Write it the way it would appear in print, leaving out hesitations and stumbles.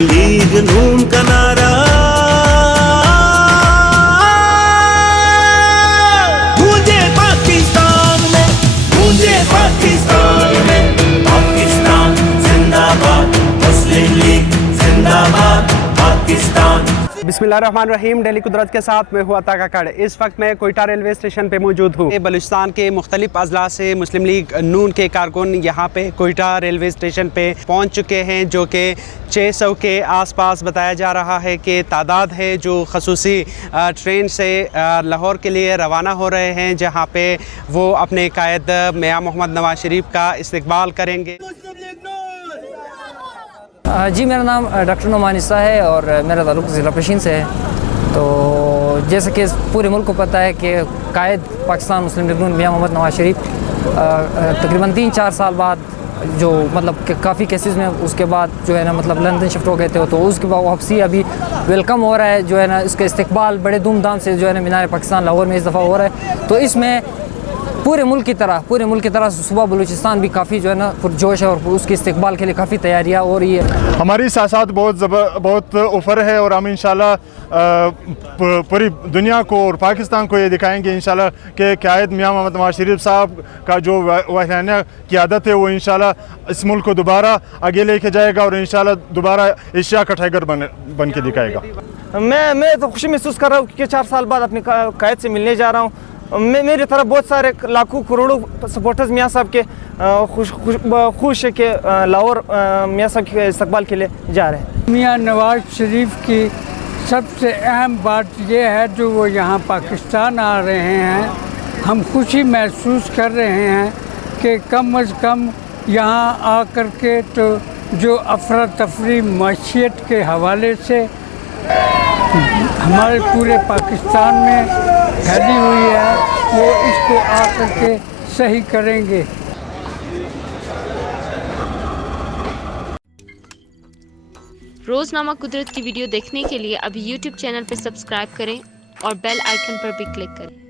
League नून का नारा गूंजे पाकिस्तान में, गूंजे पाकिस्तान में, पाकिस्तान जिंदाबाद, मुस्लिम लीग जिंदाबाद, पाकिस्तान। बिस्मिल्लाहिर्रहमानिर्रहीम। डेली कुदरत के साथ मैं हुआ ताकाकड़। इस वक्त मैं कोयटा रेलवे स्टेशन पे मौजूद हूँ। बलूचिस्तान के मुख्तलिफ अजला से मुस्लिम लीग नून के कारकुन यहाँ पे कोयटा रेलवे स्टेशन पे पहुँच चुके हैं, जो कि 600 के आसपास बताया जा रहा है कि तादाद है, जो खसूसी ट्रेन से लाहौर के लिए रवाना हो रहे हैं, जहाँ पे वो अपने कायद मियां मोहम्मद नवाज शरीफ का इस्तकबाल करेंगे। जी, मेरा नाम डॉक्टर नुमान ईसा है और मेरा ताल्लुक़ ज़िला पेशीन से है। तो जैसे कि पूरे मुल्क को पता है कि कायद पाकिस्तान मुस्लिम लीग नून मियां मोहम्मद नवाज शरीफ तकरीबन 3-4 साल बाद, जो मतलब कि काफ़ी केसेस में उसके बाद जो है ना मतलब लंदन शिफ्ट हो गए थे, तो उसके बाद वापसी अभी वेलकम हो रहा है, जो है ना इसका इस्तकबाल बड़े धूमधाम से जो है ना मीनार पाकिस्तान लाहौर में इस दफ़ा हो रहा है। तो इसमें पूरे मुल्क की तरह सुबह बलूचिस्तान भी काफ़ी जो है ना पुरजोश है और उसके इस्तकबाल के लिए काफ़ी तैयारियाँ हो रही है। हमारी साथ बहुत ऊपर है और हम इंशाल्लाह पूरी दुनिया को और पाकिस्तान को ये दिखाएंगे इंशाल्लाह कि कायद मियां मोहम्मद नवाज शरीफ साहब का जो वहराना क़यादत है वो इंशाल्लाह इस मुल्क को दोबारा आगे लेके जाएगा और इंशाल्लाह दोबारा एशिया का टाइगर बन के दिखाएगा। मैं तो खुशी महसूस कर रहा हूँ कि 4 साल बाद अपने कायद से मिलने जा रहा हूँ। मेरी तरफ बहुत सारे लाखों करोड़ों सपोर्टर्स मियाँ साहब के खुश है कि लाहौर मियाँ साहब के इस्तकबाल के लिए जा रहे हैं। मियाँ नवाज शरीफ की सबसे अहम बात यह है जो वो यहाँ पाकिस्तान आ रहे हैं, हम खुशी महसूस कर रहे हैं कि कम अज़ कम यहाँ आकर के तो जो अफरा तफरी मईशत के हवाले से हमारे पूरे पाकिस्तान में फैली हुई है, वो इसको आकर के सही करेंगे। रोज़नामा कुदरत की वीडियो देखने के लिए अभी YouTube चैनल पर सब्सक्राइब करें और बेल आइकन पर भी क्लिक करें।